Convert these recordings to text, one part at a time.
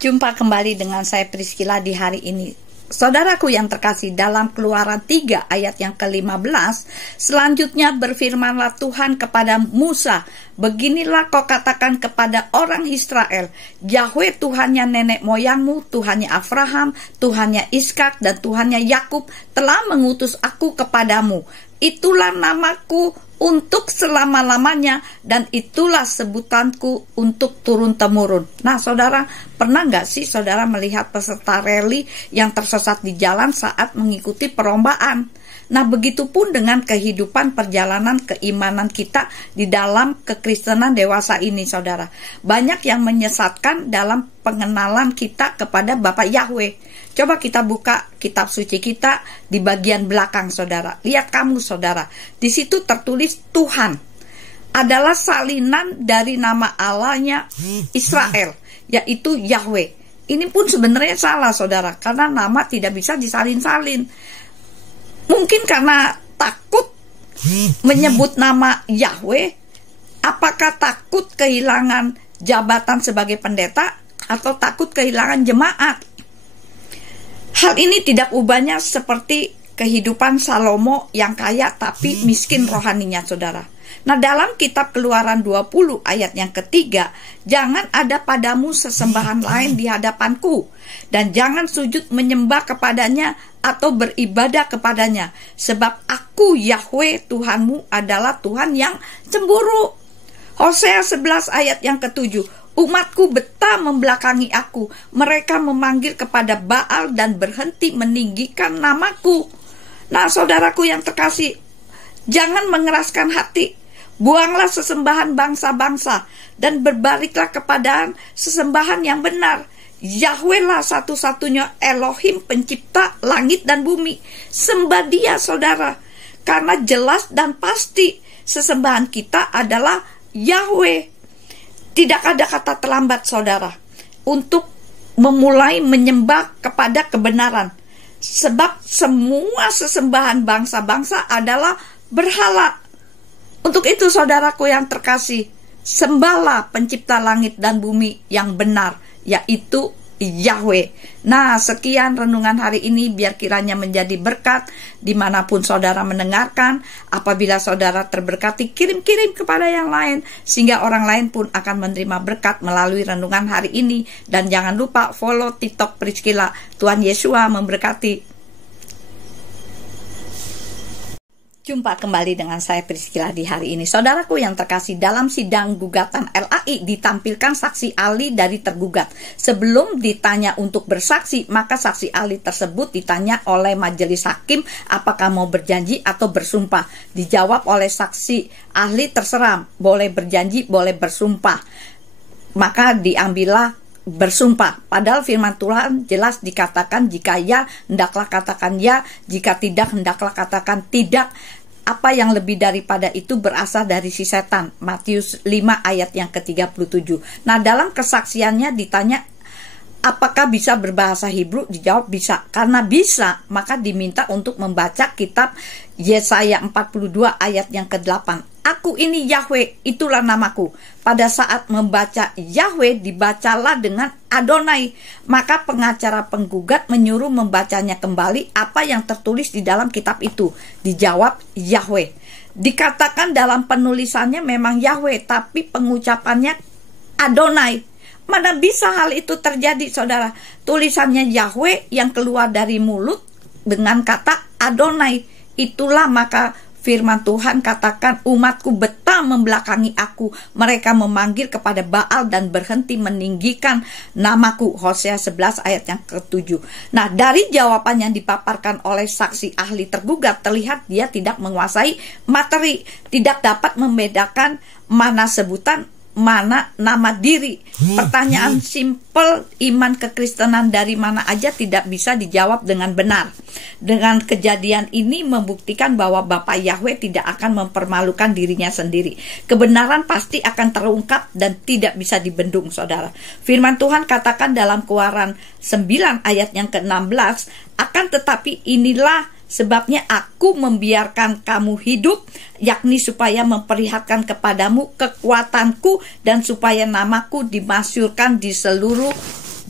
Jumpa kembali dengan saya Priscilla di hari ini. Saudaraku yang terkasih, dalam Keluaran 3 ayat yang ke-15, selanjutnya berfirmanlah Tuhan kepada Musa, beginilah kau katakan kepada orang Israel, Yahweh Tuhannya nenek moyangmu, Tuhannya Abraham, Tuhannya Ishak, dan Tuhannya Yakub telah mengutus aku kepadamu. Itulah namaku untuk selama-lamanya, dan itulah sebutanku untuk turun-temurun. Nah, saudara, pernah nggak sih saudara melihat peserta rally yang tersesat di jalan saat mengikuti perlombaan? Nah, begitupun dengan kehidupan perjalanan keimanan kita di dalam kekristenan dewasa ini, saudara. Banyak yang menyesatkan dalam pengenalan kita kepada Bapak Yahweh. Coba kita buka kitab suci kita di bagian belakang, saudara. Lihat kamu, saudara. Di situ tertulis Tuhan adalah salinan dari nama Allahnya Israel, yaitu Yahweh. Ini pun sebenarnya salah, saudara, karena nama tidak bisa disalin-salin. Mungkin karena takut menyebut nama Yahweh. Apakah takut kehilangan jabatan sebagai pendeta atau takut kehilangan jemaat? Hal ini tidak ubahnya seperti kehidupan Salomo yang kaya tapi miskin rohaninya, saudara. Nah, dalam kitab Keluaran 20 ayat yang ketiga, jangan ada padamu sesembahan lain di hadapanku, dan jangan sujud menyembah kepadanya atau beribadah kepadanya, sebab aku Yahweh Tuhanmu adalah Tuhan yang cemburu. Hosea 11 ayat yang ketujuh, umatku betah membelakangi aku, mereka memanggil kepada Baal dan berhenti meninggikan namaku. Nah, saudaraku yang terkasih, jangan mengeraskan hati. Buanglah sesembahan bangsa-bangsa dan berbaliklah kepada sesembahan yang benar. Yahweh lah satu-satunya Elohim pencipta langit dan bumi. Sembah Dia, saudara, karena jelas dan pasti sesembahan kita adalah Yahweh. Tidak ada kata terlambat, saudara, untuk memulai menyembah kepada kebenaran. Sebab semua sesembahan bangsa-bangsa adalah berhala. Untuk itu, saudaraku yang terkasih, sembahlah pencipta langit dan bumi yang benar, yaitu Yahweh. Nah, sekian renungan hari ini, biar kiranya menjadi berkat dimanapun saudara mendengarkan. Apabila saudara terberkati, kirim-kirim kepada yang lain, sehingga orang lain pun akan menerima berkat melalui renungan hari ini. Dan jangan lupa follow TikTok Priscilla. Tuhan Yesus memberkati. Jumpa kembali dengan saya Priscilla di hari ini. Saudaraku yang terkasih, dalam sidang gugatan LAI ditampilkan saksi ahli dari tergugat. Sebelum ditanya untuk bersaksi, maka saksi ahli tersebut ditanya oleh majelis hakim apakah mau berjanji atau bersumpah. Dijawab oleh saksi ahli, terserah, boleh berjanji, boleh bersumpah. Maka diambillah bersumpah. Padahal firman Tuhan jelas dikatakan, jika ya, hendaklah katakan ya, jika tidak, hendaklah katakan tidak. Apa yang lebih daripada itu berasal dari si setan. Matius 5 ayat yang ke-37. Nah, dalam kesaksiannya ditanya apakah bisa berbahasa Hebrew, dijawab bisa. Karena bisa, maka diminta untuk membaca kitab Yesaya 42 ayat yang ke-8. Aku ini Yahweh, itulah namaku. Pada saat membaca Yahweh, dibacalah dengan Adonai. Maka pengacara penggugat menyuruh membacanya kembali apa yang tertulis di dalam kitab itu. Dijawab Yahweh. Dikatakan dalam penulisannya memang Yahweh, tapi pengucapannya Adonai. Mana bisa hal itu terjadi, saudara? Tulisannya Yahweh yang keluar dari mulut dengan kata Adonai. Itulah maka firman Tuhan katakan, umatku betah membelakangi aku, mereka memanggil kepada Baal dan berhenti meninggikan namaku. Hosea 11 ayat yang ke-7. Nah, dari jawaban yang dipaparkan oleh saksi ahli tergugat, terlihat dia tidak menguasai materi, tidak dapat membedakan mana sebutan, mana nama diri. Pertanyaan simpel iman kekristenan dari mana aja tidak bisa dijawab dengan benar. Dengan kejadian ini membuktikan bahwa Bapak Yahweh tidak akan mempermalukan dirinya sendiri. Kebenaran pasti akan terungkap dan tidak bisa dibendung, saudara. Firman Tuhan katakan dalam Keluaran 9 ayat yang ke-16, akan tetapi inilah sebabnya aku membiarkan kamu hidup, yakni supaya memperlihatkan kepadamu kekuatanku dan supaya namaku dimasyhurkan di seluruh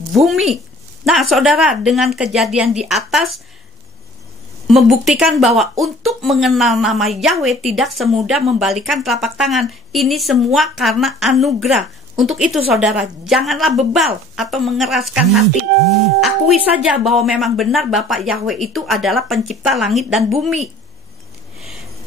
bumi. Nah, saudara, dengan kejadian di atas membuktikan bahwa untuk mengenal nama Yahweh tidak semudah membalikan telapak tangan. Ini semua karena anugerah. Untuk itu, saudara, janganlah bebal atau mengeraskan hati. Akui saja bahwa memang benar Bapak Yahweh itu adalah pencipta langit dan bumi.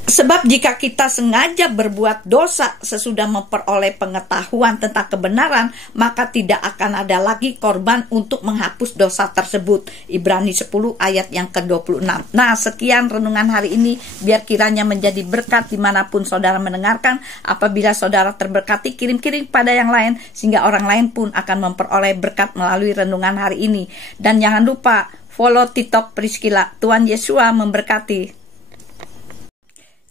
Sebab jika kita sengaja berbuat dosa sesudah memperoleh pengetahuan tentang kebenaran, maka tidak akan ada lagi korban untuk menghapus dosa tersebut. Ibrani 10 ayat yang ke-26. Nah, sekian renungan hari ini, biar kiranya menjadi berkat dimanapun saudara mendengarkan. Apabila saudara terberkati, kirim-kirim pada yang lain, sehingga orang lain pun akan memperoleh berkat melalui renungan hari ini. Dan jangan lupa follow TikTok Priscilla. Tuhan Yesus memberkati.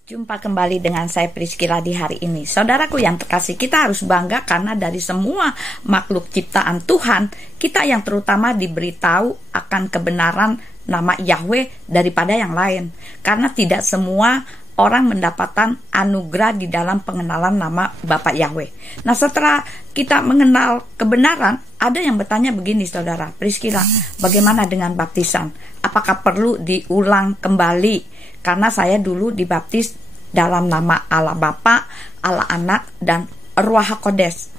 Jumpa kembali dengan saya Priscilla di hari ini. Saudaraku yang terkasih, kita harus bangga karena dari semua makhluk ciptaan Tuhan, kita yang terutama diberitahu akan kebenaran nama Yahweh daripada yang lain. Karena tidak semua orang mendapatkan anugerah di dalam pengenalan nama Bapak Yahweh. Nah, setelah kita mengenal kebenaran, ada yang bertanya begini, saudara Priscilla, bagaimana dengan baptisan? Apakah perlu diulang kembali? Karena saya dulu dibaptis dalam nama Allah Bapa, Allah Anak, dan Ruach HaKodes.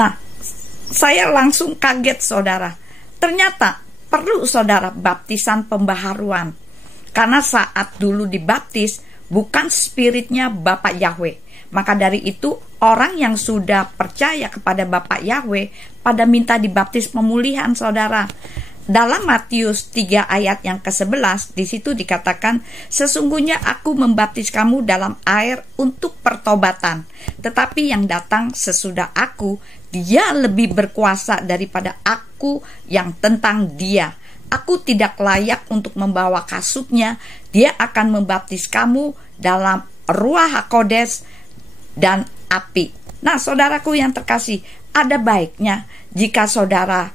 Nah, saya langsung kaget, saudara. Ternyata perlu, saudara, baptisan pembaharuan. Karena saat dulu dibaptis, bukan spiritnya Bapak Yahweh. Maka dari itu, orang yang sudah percaya kepada Bapak Yahweh pada minta dibaptis pemulihan, saudara. Dalam Matius 3 ayat yang ke-11, di situ dikatakan, sesungguhnya aku membaptis kamu dalam air untuk pertobatan, tetapi yang datang sesudah aku, dia lebih berkuasa daripada aku yang tentang dia. Aku tidak layak untuk membawa kasutnya, dia akan membaptis kamu dalam Ruach HaKodes dan api. Nah, saudaraku yang terkasih, ada baiknya jika saudara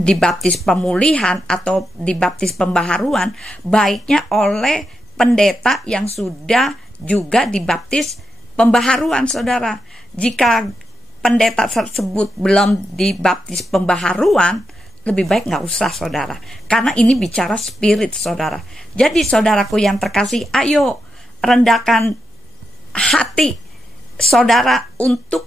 dibaptis pemulihan atau dibaptis pembaharuan, baiknya oleh pendeta yang sudah juga dibaptis pembaharuan, saudara. Jika pendeta tersebut belum dibaptis pembaharuan, lebih baik nggak usah, saudara. Karena ini bicara spirit, saudara. Jadi saudaraku yang terkasih, ayo rendahkan hati saudara untuk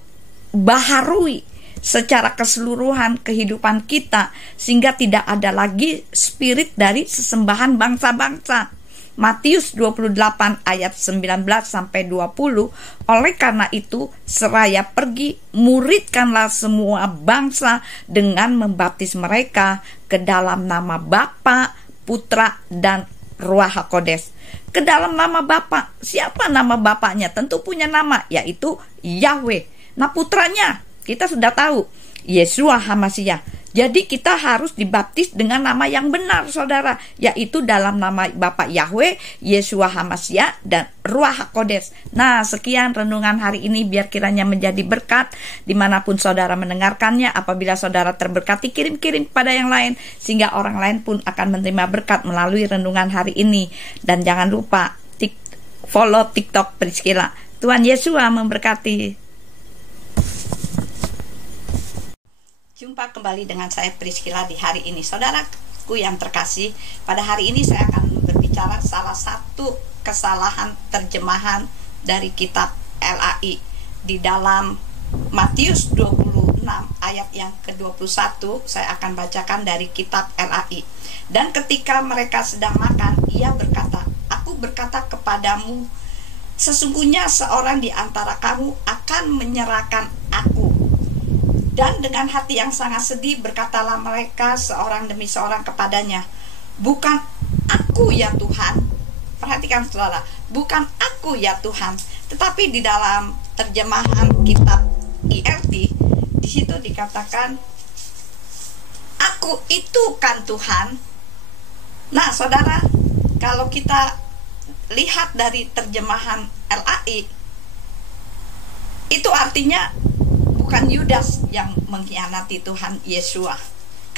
baharui secara keseluruhan kehidupan kita, sehingga tidak ada lagi spirit dari sesembahan bangsa-bangsa. Matius 28 ayat 19 sampai 20. Oleh karena itu, seraya pergi, muridkanlah semua bangsa dengan membaptis mereka ke dalam nama Bapa, Putra, dan Ruach HaKodes. Ke dalam nama Bapa. Siapa nama Bapaknya? Tentu punya nama, yaitu Yahweh. Nah, putranya kita sudah tahu, Yeshua HaMasiah. Jadi kita harus dibaptis dengan nama yang benar, saudara, yaitu dalam nama Bapak Yahweh, Yeshua HaMasiah, dan Ruach HaKodes. Nah, sekian renungan hari ini, biar kiranya menjadi berkat dimanapun saudara mendengarkannya. Apabila saudara terberkati, kirim-kirim pada yang lain, sehingga orang lain pun akan menerima berkat melalui renungan hari ini. Dan jangan lupa follow TikTok Priscilla. Tuhan Yesus memberkati. Jumpa kembali dengan saya Priscilla di hari ini. Saudaraku yang terkasih, pada hari ini saya akan berbicara salah satu kesalahan terjemahan dari kitab LAI. Di dalam Matius 26 ayat yang ke-21, saya akan bacakan dari kitab LAI. Dan ketika mereka sedang makan, ia berkata, aku berkata kepadamu, sesungguhnya seorang di antara kamu akan menyerahkan aku. Dan dengan hati yang sangat sedih berkatalah mereka seorang demi seorang kepadanya, bukan aku ya Tuhan. Perhatikan saudara, bukan aku ya Tuhan. Tetapi di dalam terjemahan kitab IRT, di situ dikatakan, aku itu kan Tuhan. Nah, saudara, kalau kita lihat dari terjemahan LAI, itu artinya bukan Yudas yang mengkhianati Tuhan Yeshua.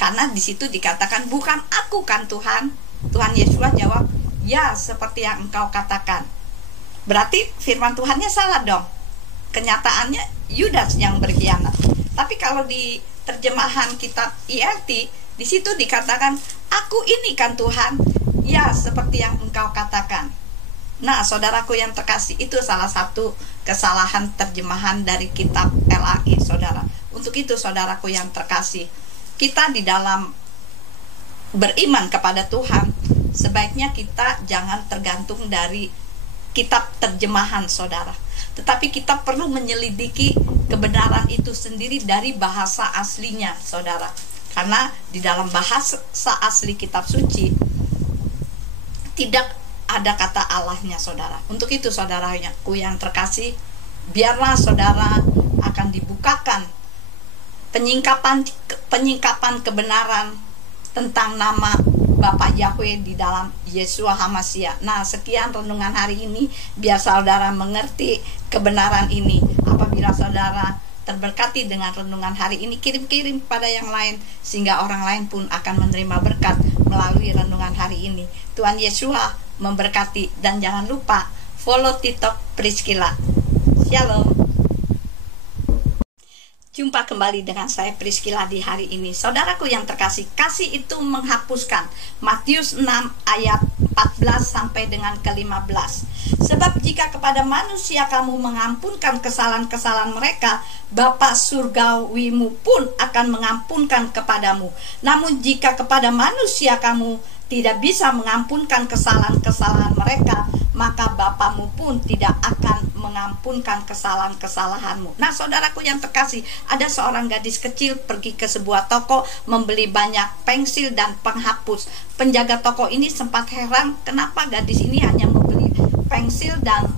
Karena di situ dikatakan, bukan aku kan Tuhan. Tuhan Yeshua jawab, ya seperti yang engkau katakan. Berarti firman Tuhannya salah dong. Kenyataannya Yudas yang berkhianat. Tapi kalau di terjemahan kitab ERT, di situ dikatakan, aku ini kan Tuhan, ya seperti yang engkau katakan. Nah, saudaraku yang terkasih, itu salah satu kesalahan terjemahan dari kitab LAI, saudara. Untuk itu, saudaraku yang terkasih, kita di dalam beriman kepada Tuhan, sebaiknya kita jangan tergantung dari kitab terjemahan, saudara. Tetapi kita perlu menyelidiki kebenaran itu sendiri dari bahasa aslinya, saudara. Karena di dalam bahasa asli kitab suci tidak ada kata Allahnya, saudara. Untuk itu, saudaraku yang terkasih, biarlah saudara akan dibukakan penyingkapan kebenaran tentang nama Bapak Yahweh di dalam Yeshua HaMashiach. Nah, sekian renungan hari ini, biar saudara mengerti kebenaran ini. Apabila saudara terberkati dengan renungan hari ini, kirim-kirim pada yang lain, sehingga orang lain pun akan menerima berkat melalui renungan hari ini. Tuhan Yeshua memberkati, dan jangan lupa follow TikTok Priscilla. Shalom. Jumpa kembali dengan saya Priscilla di hari ini. Saudaraku yang terkasih, kasih itu menghapuskan. Matius 6 ayat 14 sampai dengan ke-15. Sebab jika kepada manusia kamu mengampunkan kesalahan-kesalahan mereka, Bapa surgawimu pun akan mengampunkan kepadamu. Namun jika kepada manusia kamu tidak bisa mengampunkan kesalahan-kesalahan mereka, maka Bapamu pun tidak akan mengampunkan kesalahan-kesalahanmu. Nah, saudaraku yang terkasih, ada seorang gadis kecil pergi ke sebuah toko membeli banyak pensil dan penghapus. Penjaga toko ini sempat heran kenapa gadis ini hanya membeli pensil dan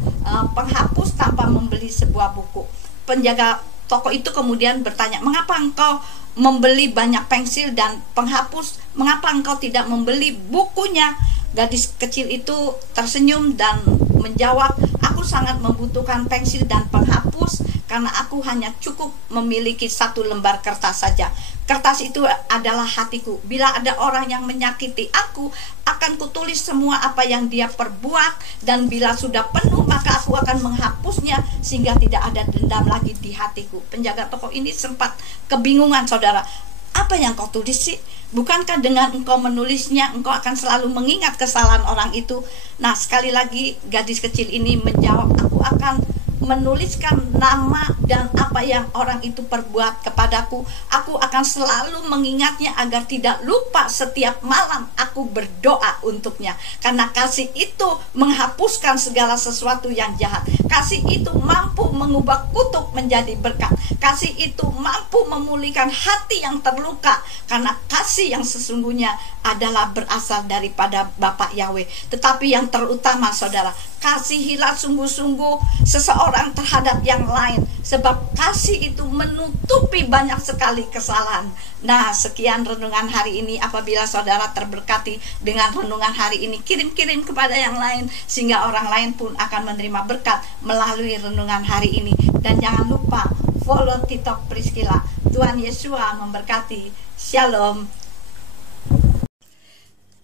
penghapus tanpa membeli sebuah buku. Penjaga toko itu kemudian bertanya, mengapa engkau membeli banyak pensil dan penghapus? Mengapa engkau tidak membeli bukunya? Gadis kecil itu tersenyum dan menjawab, aku sangat membutuhkan pensil dan penghapus karena aku hanya cukup memiliki 1 lembar kertas saja. Kertas itu adalah hatiku. Bila ada orang yang menyakiti aku, akan kutulis semua apa yang dia perbuat, dan bila sudah penuh maka aku akan menghapusnya sehingga tidak ada dendam lagi di hatiku. Penjaga toko ini sempat kebingungan, saudara. Apa yang kau tulis sih? Bukankah dengan engkau menulisnya, engkau akan selalu mengingat kesalahan orang itu? Nah, sekali lagi gadis kecil ini menjawab, aku akan menuliskan nama dan apa yang orang itu perbuat kepadaku. Aku akan selalu mengingatnya agar tidak lupa. Setiap malam aku berdoa untuknya, karena kasih itu menghapuskan segala sesuatu yang jahat. Kasih itu mampu mengubah kutuk menjadi berkat. Kasih itu mampu memulihkan hati yang terluka, karena kasih yang sesungguhnya adalah berasal daripada Bapak Yahweh. Tetapi yang terutama, saudara, kasihilah sungguh-sungguh seseorang terhadap yang lain, sebab kasih itu menutupi banyak sekali kesalahan. Nah, sekian renungan hari ini. Apabila saudara terberkati dengan renungan hari ini, kirim-kirim kepada yang lain, sehingga orang lain pun akan menerima berkat melalui renungan hari ini. Dan jangan lupa follow TikTok Priscilla. Tuhan Yesus memberkati. Shalom.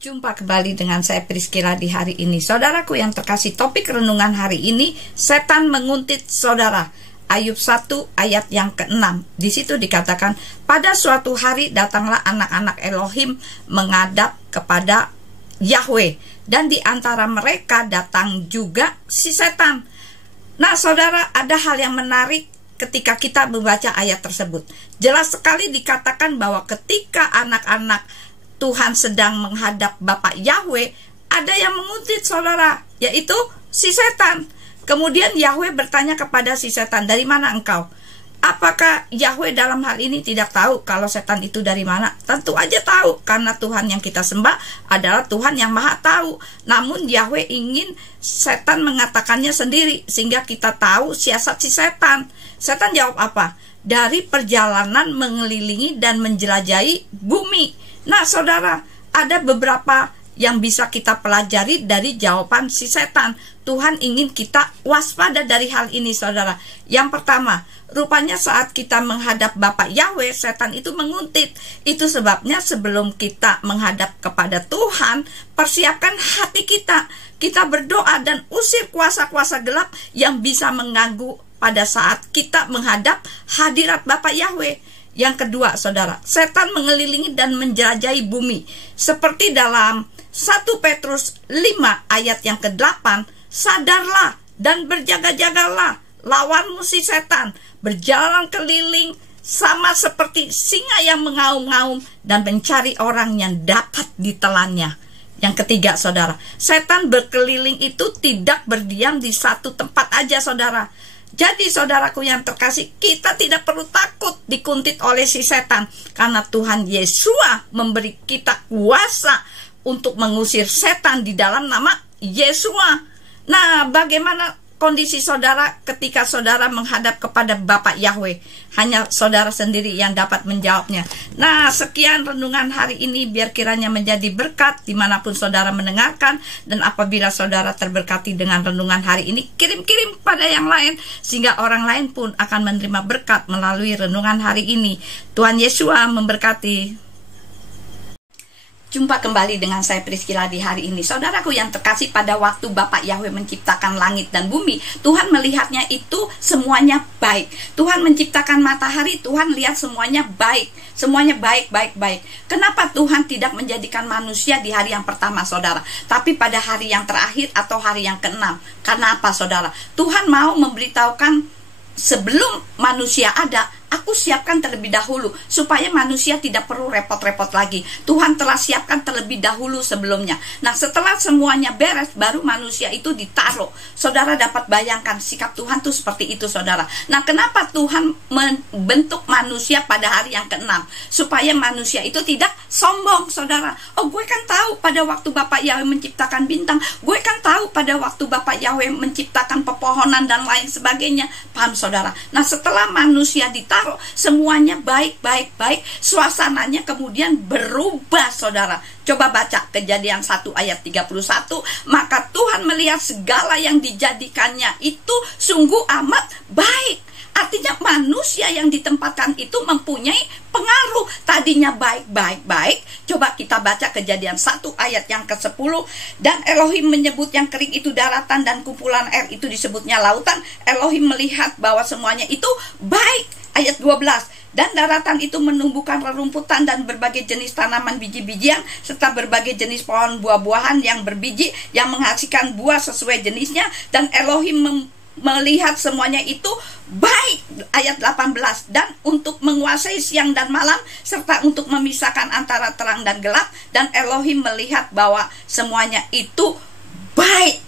Jumpa kembali dengan saya Priscilla di hari ini. Saudaraku yang terkasih, topik renungan hari ini, setan menguntit saudara. Ayub 1 ayat yang ke-6. Di situ dikatakan, pada suatu hari datanglah anak-anak Elohim menghadap kepada Yahweh, dan di antara mereka datang juga si setan. Nah, saudara, ada hal yang menarik ketika kita membaca ayat tersebut. Jelas sekali dikatakan bahwa ketika anak-anak Tuhan sedang menghadap Bapak Yahweh, ada yang menguntit, saudara, yaitu si setan. Kemudian Yahweh bertanya kepada si setan, dari mana engkau? Apakah Yahweh dalam hal ini tidak tahu kalau setan itu dari mana? Tentu aja tahu, karena Tuhan yang kita sembah adalah Tuhan yang maha tahu. Namun Yahweh ingin setan mengatakannya sendiri, sehingga kita tahu siasat si setan. Setan jawab apa? Dari perjalanan mengelilingi dan menjelajahi bumi. Nah, saudara, ada beberapa yang bisa kita pelajari dari jawaban si setan. Tuhan ingin kita waspada dari hal ini, saudara. Yang pertama, rupanya saat kita menghadap Bapak Yahweh, setan itu menguntit. Itu sebabnya sebelum kita menghadap kepada Tuhan, persiapkan hati kita. Kita berdoa dan usir kuasa-kuasa gelap yang bisa mengganggu pada saat kita menghadap hadirat Bapak Yahweh. Yang kedua, saudara, setan mengelilingi dan menjelajahi bumi. Seperti dalam 1 Petrus 5 ayat yang ke-8, sadarlah dan berjaga-jagalah, lawanmu si setan berjalan keliling sama seperti singa yang mengaum-ngaum dan mencari orang yang dapat ditelannya. Yang ketiga, saudara, setan berkeliling itu tidak berdiam di satu tempat aja, saudara. Jadi saudaraku yang terkasih, kita tidak perlu takut dikuntit oleh si setan, karena Tuhan Yesus memberi kita kuasa untuk mengusir setan di dalam nama Yesus. Nah, bagaimana kondisi saudara ketika saudara menghadap kepada Bapak Yahweh? Hanya saudara sendiri yang dapat menjawabnya. Nah, sekian renungan hari ini, biar kiranya menjadi berkat dimanapun saudara mendengarkan. Dan apabila saudara terberkati dengan renungan hari ini, kirim-kirim pada yang lain, sehingga orang lain pun akan menerima berkat melalui renungan hari ini. Tuhan Yesus memberkati. Jumpa kembali dengan saya Priscilla di hari ini. Saudaraku yang terkasih, pada waktu Bapak Yahweh menciptakan langit dan bumi, Tuhan melihatnya itu semuanya baik. Tuhan menciptakan matahari, Tuhan lihat semuanya baik. Semuanya baik, baik, baik. Kenapa Tuhan tidak menjadikan manusia di hari yang pertama, saudara, tapi pada hari yang terakhir atau hari yang ke-6? Karena apa, saudara? Tuhan mau memberitahukan sebelum manusia ada, aku siapkan terlebih dahulu supaya manusia tidak perlu repot-repot lagi. Tuhan telah siapkan terlebih dahulu sebelumnya. Nah, setelah semuanya beres, baru manusia itu ditaruh. Saudara dapat bayangkan sikap Tuhan tuh seperti itu, saudara. Nah, kenapa Tuhan membentuk manusia pada hari yang ke-6? Supaya manusia itu tidak sombong, saudara. Oh, gue kan tahu pada waktu Bapak Yahweh menciptakan bintang, gue kan tahu pada waktu Bapak Yahweh menciptakan pepohonan dan lain sebagainya. Paham, saudara? Nah, setelah manusia ditaruh, semuanya baik, baik, baik, suasananya kemudian berubah, saudara. Coba baca Kejadian 1 ayat 31. Maka Tuhan melihat segala yang dijadikannya itu sungguh amat baik. Artinya manusia yang ditempatkan itu mempunyai pengaruh. Tadinya baik, baik, baik. Coba kita baca Kejadian 1 ayat yang ke-10. Dan Elohim menyebut yang kering itu daratan dan kumpulan air itu disebutnya lautan. Elohim melihat bahwa semuanya itu baik. Ayat 12. Dan daratan itu menumbuhkan rerumputan dan berbagai jenis tanaman biji-bijian, serta berbagai jenis pohon buah-buahan yang berbiji, yang menghasilkan buah sesuai jenisnya. Dan Elohim melihat semuanya itu baik. Ayat 18. Dan untuk menguasai siang dan malam, serta untuk memisahkan antara terang dan gelap. Dan Elohim melihat bahwa semuanya itu baik.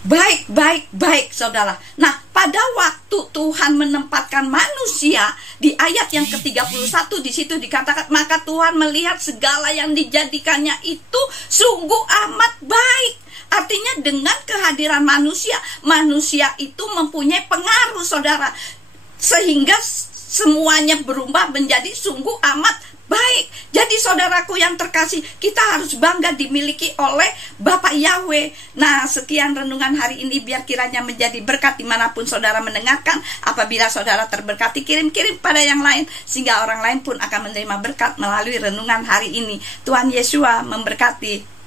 Baik, baik, baik, saudara. Nah, pada waktu Tuhan menempatkan manusia, di ayat yang ke-31 di situ dikatakan, maka Tuhan melihat segala yang dijadikannya itu sungguh amat baik. Artinya dengan kehadiran manusia, manusia itu mempunyai pengaruh, saudara, sehingga semuanya berubah menjadi sungguh amat baik. Jadi saudaraku yang terkasih, kita harus bangga dimiliki oleh Bapak Yahweh. Nah, sekian renungan hari ini, biar kiranya menjadi berkat dimanapun saudara mendengarkan. Apabila saudara terberkati, kirim-kirim pada yang lain, sehingga orang lain pun akan menerima berkat melalui renungan hari ini. Tuhan Yesus memberkati.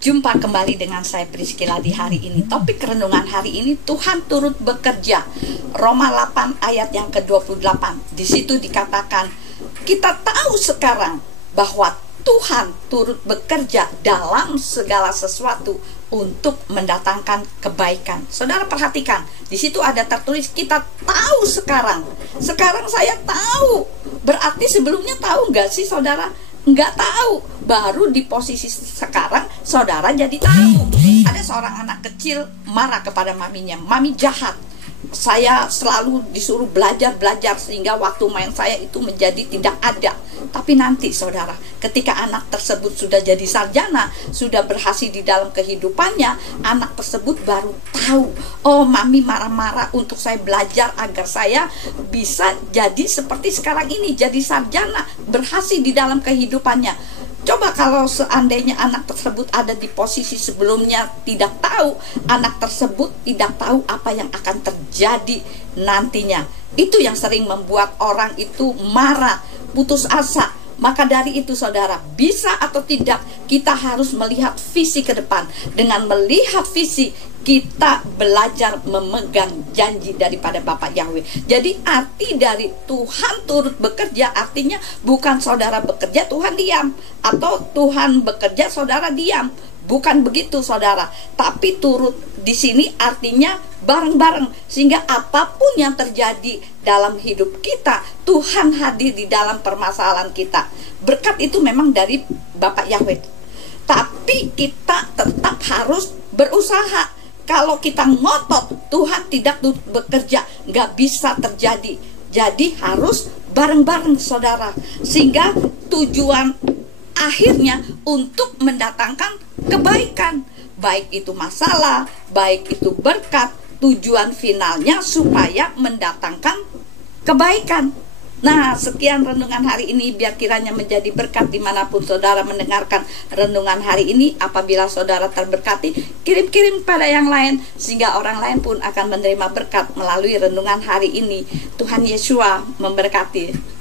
Jumpa kembali dengan saya Priscilla di hari ini. Topik renungan hari ini, Tuhan turut bekerja. Roma 8 ayat yang ke-28. Di situ dikatakan, kita tahu sekarang bahwa Tuhan turut bekerja dalam segala sesuatu untuk mendatangkan kebaikan. Saudara perhatikan, di situ ada tertulis kita tahu sekarang. Sekarang saya tahu. Berarti sebelumnya tahu nggak sih, saudara? Nggak tahu. Baru di posisi sekarang saudara jadi tahu. Ada seorang anak kecil marah kepada maminya, mami jahat. Saya selalu disuruh belajar sehingga waktu main saya itu menjadi tidak ada. Tapi nanti saudara, ketika anak tersebut sudah jadi sarjana, sudah berhasil di dalam kehidupannya, anak tersebut baru tahu, oh mami marah-marah untuk saya belajar agar saya bisa jadi seperti sekarang ini, jadi sarjana, berhasil di dalam kehidupannya. Coba kalau seandainya anak tersebut ada di posisi sebelumnya tidak tahu, anak tersebut tidak tahu apa yang akan terjadi nantinya. Itu yang sering membuat orang itu marah, putus asa. Maka dari itu saudara, bisa atau tidak, kita harus melihat visi ke depan. Dengan melihat visi, kita belajar memegang janji daripada Bapak Yahweh. Jadi arti dari Tuhan turut bekerja artinya bukan saudara bekerja Tuhan diam, atau Tuhan bekerja saudara diam. Bukan begitu saudara. Tapi turut di sini artinya bareng-bareng, sehingga apapun yang terjadi dalam hidup kita, Tuhan hadir di dalam permasalahan kita. Berkat itu memang dari Bapak Yahweh. Tapi kita tetap harus berusaha. Kalau kita ngotot, Tuhan tidak bekerja, nggak bisa terjadi. Jadi harus bareng-bareng saudara, sehingga tujuan akhirnya untuk mendatangkan kebaikan, baik itu masalah, baik itu berkat, tujuan finalnya supaya mendatangkan kebaikan. Nah, sekian renungan hari ini, biar kiranya menjadi berkat dimanapun saudara mendengarkan renungan hari ini. Apabila saudara terberkati, kirim-kirim pada yang lain, sehingga orang lain pun akan menerima berkat melalui renungan hari ini. Tuhan Yesua memberkati.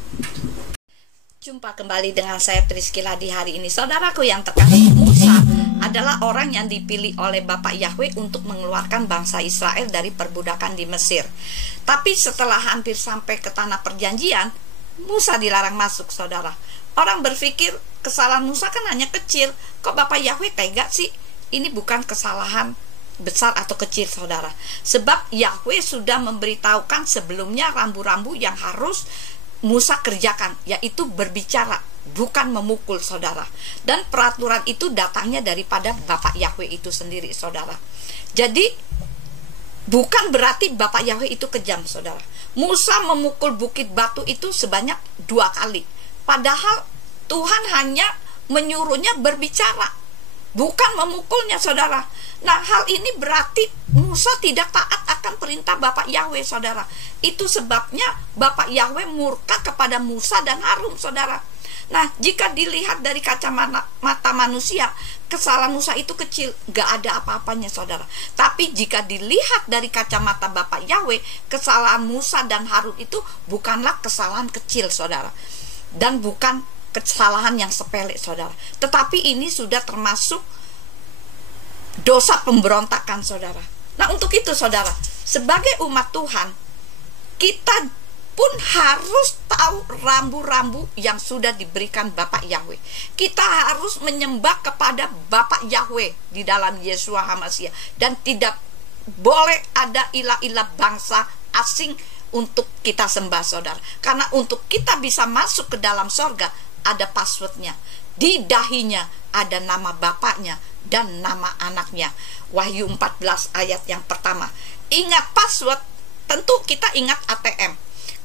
Jumpa kembali dengan saya Priscilla di hari ini. Saudaraku yang terkasih, Musa adalah orang yang dipilih oleh Bapak Yahweh untuk mengeluarkan bangsa Israel dari perbudakan di Mesir. Tapi setelah hampir sampai ke tanah perjanjian, Musa dilarang masuk saudara. Orang berpikir kesalahan Musa kan hanya kecil. Kok Bapak Yahweh tega sih? Ini bukan kesalahan besar atau kecil saudara. Sebab Yahweh sudah memberitahukan sebelumnya rambu-rambu yang harus Musa kerjakan, yaitu berbicara, bukan memukul saudara. Dan peraturan itu datangnya daripada Bapak Yahweh itu sendiri saudara. Jadi bukan berarti Bapak Yahweh itu kejam saudara. Musa memukul bukit batu itu sebanyak 2 kali. Padahal Tuhan hanya menyuruhnya berbicara, bukan memukulnya saudara. Nah, hal ini berarti Musa tidak taat akan perintah Bapak Yahweh saudara. Itu sebabnya Bapak Yahweh murka kepada Musa dan Harun saudara. Nah, jika dilihat dari kacamata manusia, kesalahan Musa itu kecil, gak ada apa-apanya saudara. Tapi jika dilihat dari kacamata Bapak Yahweh, kesalahan Musa dan Harun itu bukanlah kesalahan kecil saudara, dan bukan kesalahan yang sepele saudara. Tetapi ini sudah termasuk dosa pemberontakan saudara. Nah, untuk itu saudara, sebagai umat Tuhan, kita pun harus tahu rambu-rambu yang sudah diberikan Bapak Yahweh. Kita harus menyembah kepada Bapak Yahweh di dalam Yesua HaMasiah, dan tidak boleh ada ilah-ilah bangsa asing untuk kita sembah saudara. Karena untuk kita bisa masuk ke dalam sorga, ada passwordnya. Di dahinya ada nama Bapaknya dan nama anaknya. Wahyu 14 ayat yang pertama. Ingat password, tentu kita ingat ATM.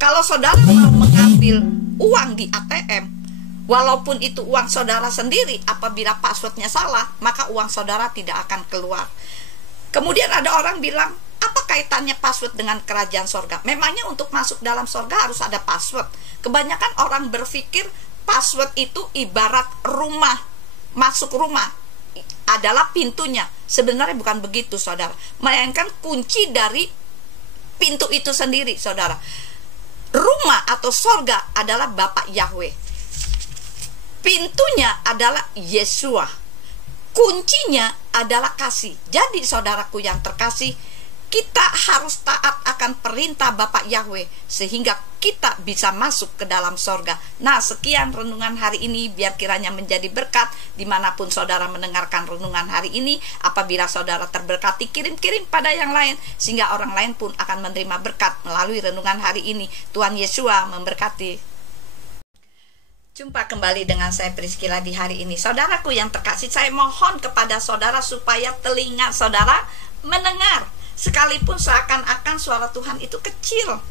Kalau saudara mau mengambil uang di ATM, walaupun itu uang saudara sendiri, apabila passwordnya salah, maka uang saudara tidak akan keluar. Kemudian ada orang bilang, apa kaitannya password dengan kerajaan sorga? Memangnya untuk masuk dalam sorga harus ada password? Kebanyakan orang berpikir password itu ibarat rumah, masuk rumah adalah pintunya. Sebenarnya bukan begitu saudara, melainkan kunci dari pintu itu sendiri saudara. Rumah atau sorga adalah Bapak Yahweh, pintunya adalah Yesua, kuncinya adalah kasih. Jadi saudaraku yang terkasih, kita harus taat akan perintah Bapak Yahweh sehingga kita bisa masuk ke dalam sorga. Nah, sekian renungan hari ini, biar kiranya menjadi berkat dimanapun saudara mendengarkan renungan hari ini. Apabila saudara terberkati, kirim-kirim pada yang lain, sehingga orang lain pun akan menerima berkat melalui renungan hari ini. Tuhan Yesua memberkati. Jumpa kembali dengan saya Priscilla di hari ini. Saudaraku yang terkasih, saya mohon kepada saudara supaya telinga saudara mendengar. Sekalipun seakan-akan suara Tuhan itu kecil,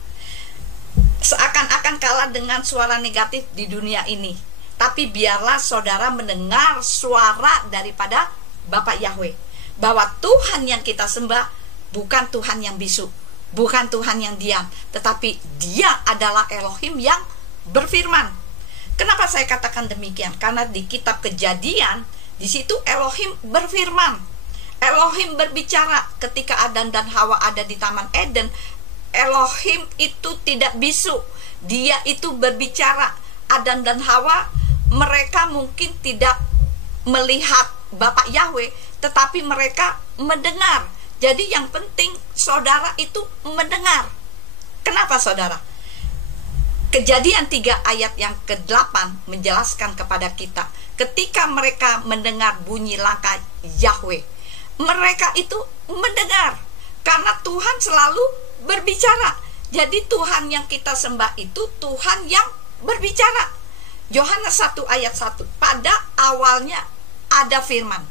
seakan-akan kalah dengan suara negatif di dunia ini, tapi biarlah saudara mendengar suara daripada Bapak Yahweh, bahwa Tuhan yang kita sembah bukan Tuhan yang bisu, bukan Tuhan yang diam, tetapi Dia adalah Elohim yang berfirman. Kenapa saya katakan demikian? Karena di kitab Kejadian, di situ Elohim berfirman. Elohim berbicara ketika Adam dan Hawa ada di Taman Eden. Elohim itu tidak bisu, Dia itu berbicara. Adam dan Hawa, mereka mungkin tidak melihat Bapak Yahweh, tetapi mereka mendengar Jadi yang penting saudara itu mendengar. Kenapa saudara? Kejadian 3 ayat yang ke-8 menjelaskan kepada kita, ketika mereka mendengar bunyi langkah Yahweh, mereka itu mendengar, karena Tuhan selalu berbicara. Jadi Tuhan yang kita sembah itu Tuhan yang berbicara. Yohanes 1 ayat 1, pada awalnya ada firman,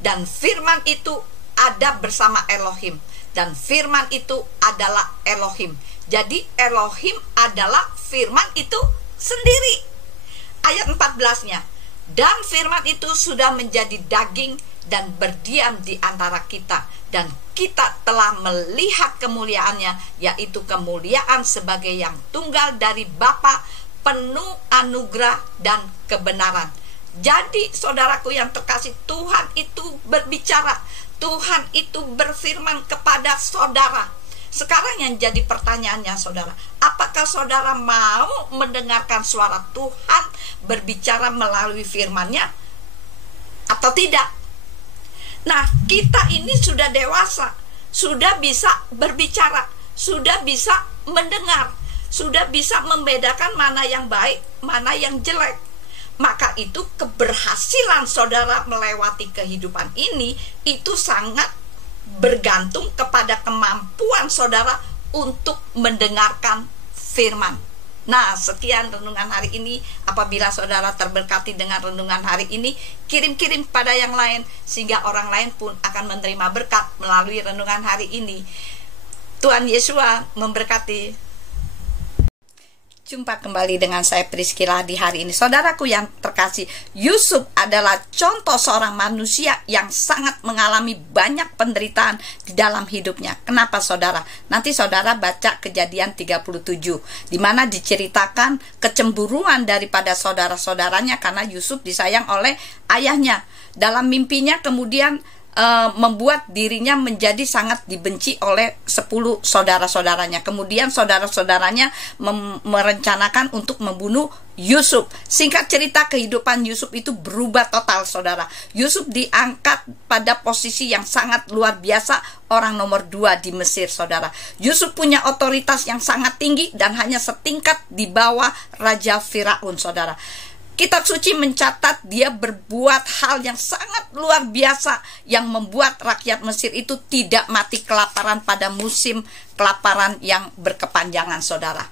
dan firman itu ada bersama Elohim, dan firman itu adalah Elohim. Jadi Elohim adalah firman itu sendiri. Ayat 14-nya, dan firman itu sudah menjadi daging dan berdiam di antara kita, dan kita telah melihat kemuliaannya, yaitu kemuliaan sebagai yang tunggal dari Bapa, penuh anugerah dan kebenaran. Jadi saudaraku yang terkasih, Tuhan itu berbicara, Tuhan itu berfirman kepada saudara. Sekarang yang jadi pertanyaannya saudara, apakah saudara mau mendengarkan suara Tuhan berbicara melalui firman-Nya atau tidak? Nah, kita ini sudah dewasa, sudah bisa berbicara, sudah bisa mendengar, sudah bisa membedakan mana yang baik, mana yang jelek. Maka itu keberhasilan saudara melewati kehidupan ini itu sangat bergantung kepada kemampuan saudara untuk mendengarkan firman. Nah, sekian renungan hari ini. Apabila saudara terberkati dengan renungan hari ini, kirim-kirim pada yang lain, sehingga orang lain pun akan menerima berkat melalui renungan hari ini. Tuhan Yesus memberkati. Jumpa kembali dengan saya Priscilla di hari ini. Saudaraku yang terkasih, Yusuf adalah contoh seorang manusia yang sangat mengalami banyak penderitaan di dalam hidupnya. Kenapa saudara? Nanti saudara baca Kejadian 37, di mana diceritakan kecemburuan daripada saudara-saudaranya karena Yusuf disayang oleh ayahnya. Dalam mimpinya kemudian membuat dirinya menjadi sangat dibenci oleh 10 saudara-saudaranya. Kemudian saudara-saudaranya merencanakan untuk membunuh Yusuf. Singkat cerita, kehidupan Yusuf itu berubah total saudara. Yusuf diangkat pada posisi yang sangat luar biasa, orang nomor 2 di Mesir saudara. Yusuf punya otoritas yang sangat tinggi dan hanya setingkat di bawah Raja Firaun saudara. Kitab suci mencatat dia berbuat hal yang sangat luar biasa yang membuat rakyat Mesir itu tidak mati kelaparan pada musim kelaparan yang berkepanjangan saudara.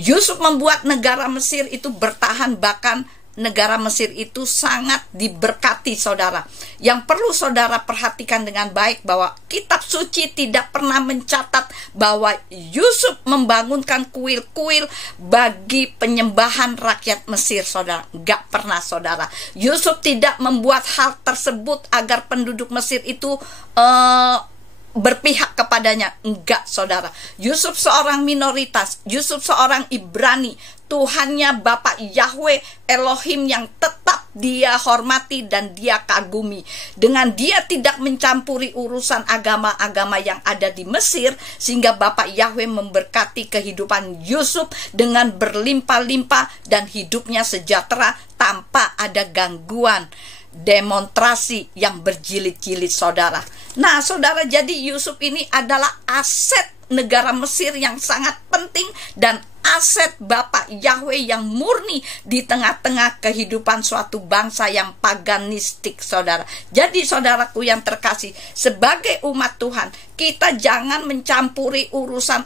Yusuf membuat negara Mesir itu bertahan, bahkan negara Mesir itu sangat diberkati saudara. Yang perlu saudara perhatikan dengan baik bahwa kitab suci tidak pernah mencatat bahwa Yusuf membangunkan kuil-kuil bagi penyembahan rakyat Mesir saudara. Gak pernah saudara. Yusuf tidak membuat hal tersebut agar penduduk Mesir itu berpihak kepadanya. Enggak saudara. Yusuf seorang minoritas, Yusuf seorang Ibrani. Tuhannya Bapak Yahweh Elohim yang tetap dia hormati dan dia kagumi. Dengan dia tidak mencampuri urusan agama-agama yang ada di Mesir, sehingga Bapak Yahweh memberkati kehidupan Yusuf dengan berlimpah-limpah dan hidupnya sejahtera tanpa ada gangguan demonstrasi yang berjilid-jilid saudara. Nah saudara, jadi Yusuf ini adalah aset negara Mesir yang sangat penting dan aset Bapak Yahweh yang murni di tengah-tengah kehidupan suatu bangsa yang paganistik saudara. Jadi saudaraku yang terkasih, sebagai umat Tuhan, kita jangan mencampuri urusan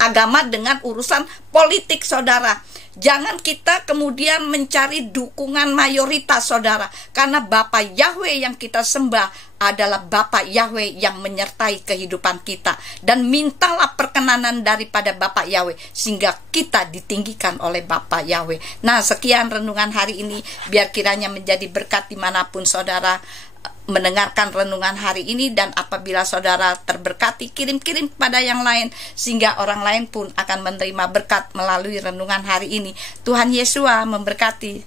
agama dengan urusan politik saudara. Jangan kita kemudian mencari dukungan mayoritas saudara, karena Bapak Yahweh yang kita sembah adalah Bapak Yahweh yang menyertai kehidupan kita. Dan mintalah perkenanan daripada Bapak Yahweh sehingga kita ditinggikan oleh Bapak Yahweh. Nah, sekian renungan hari ini, biar kiranya menjadi berkat dimanapun saudara mendengarkan renungan hari ini. Dan apabila saudara terberkati, kirim-kirim kepada yang lain sehingga orang lain pun akan menerima berkat melalui renungan hari ini. Tuhan Yesus memberkati.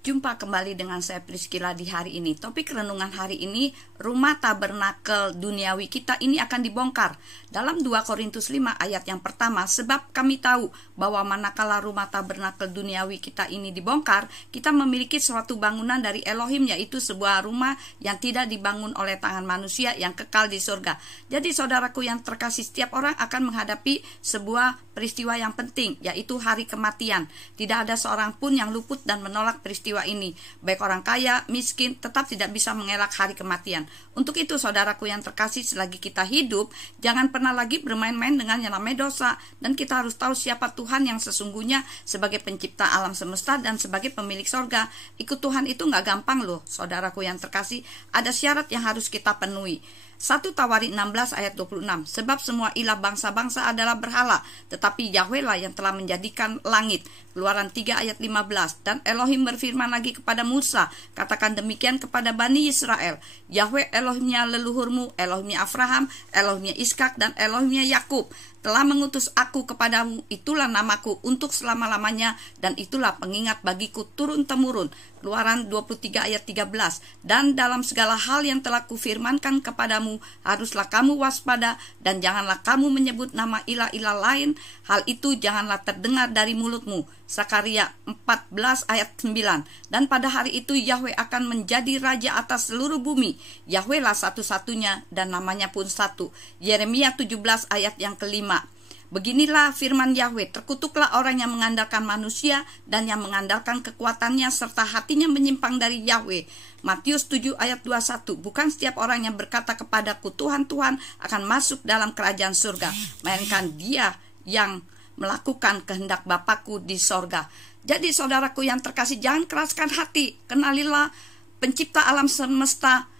Jumpa kembali dengan saya Priscilla di hari ini. Topik renungan hari ini, rumah tabernakel duniawi kita ini akan dibongkar. Dalam 2 Korintus 5 ayat yang pertama, sebab kami tahu bahwa manakala rumah tabernakel duniawi kita ini dibongkar, kita memiliki suatu bangunan dari Elohim, yaitu sebuah rumah yang tidak dibangun oleh tangan manusia yang kekal di surga. Jadi saudaraku yang terkasih, setiap orang akan menghadapi sebuah peristiwa yang penting, yaitu hari kematian. Tidak ada seorang pun yang luput dan menolak peristiwa ini, baik orang kaya, miskin, tetap tidak bisa mengelak hari kematian. Untuk itu saudaraku yang terkasih, selagi kita hidup, jangan pernah lagi bermain-main dengan yang namanya dosa, dan kita harus tahu siapa Tuhan yang sesungguhnya sebagai pencipta alam semesta dan sebagai pemilik sorga. Ikut Tuhan itu gak gampang loh saudaraku yang terkasih, ada syarat yang harus kita penuhi. 1 Tawarik 16 ayat 26, sebab semua ilah bangsa-bangsa adalah berhala, tetapi Yahweh lah yang telah menjadikan langit. Keluaran 3 ayat 15, dan Elohim berfirman lagi kepada Musa, katakan demikian kepada Bani Israel, Yahweh Elohimnya leluhurmu, Elohimnya Abraham, Elohimnya Ishak, dan Elohimnya Yakub telah mengutus aku kepadamu, itulah namaku untuk selama-lamanya, dan itulah pengingat bagiku turun-temurun. Keluaran 23 ayat 13, dan dalam segala hal yang telah kufirmankan kepadamu, haruslah kamu waspada, dan janganlah kamu menyebut nama ilah-ilah lain, hal itu janganlah terdengar dari mulutmu. Sakaria 14 ayat 9, dan pada hari itu Yahweh akan menjadi raja atas seluruh bumi. Yahweh lah satu-satunya, dan namanya pun satu. Yeremia 17 ayat yang kelima. Beginilah firman Yahweh, terkutuklah orang yang mengandalkan manusia dan yang mengandalkan kekuatannya serta hatinya menyimpang dari Yahweh. Matius 7 ayat 21, bukan setiap orang yang berkata kepadaku Tuhan, Tuhan akan masuk dalam kerajaan surga, melainkan dia yang melakukan kehendak Bapakku di sorga. Jadi saudaraku yang terkasih, jangan keraskan hati, kenalilah pencipta alam semesta,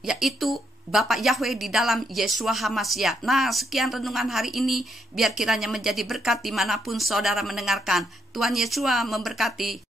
yaitu Bapak Yahweh di dalam Yeshua HaMashiach. Nah, sekian renungan hari ini, biar kiranya menjadi berkat dimanapun saudara mendengarkan. Tuhan Yeshua memberkati.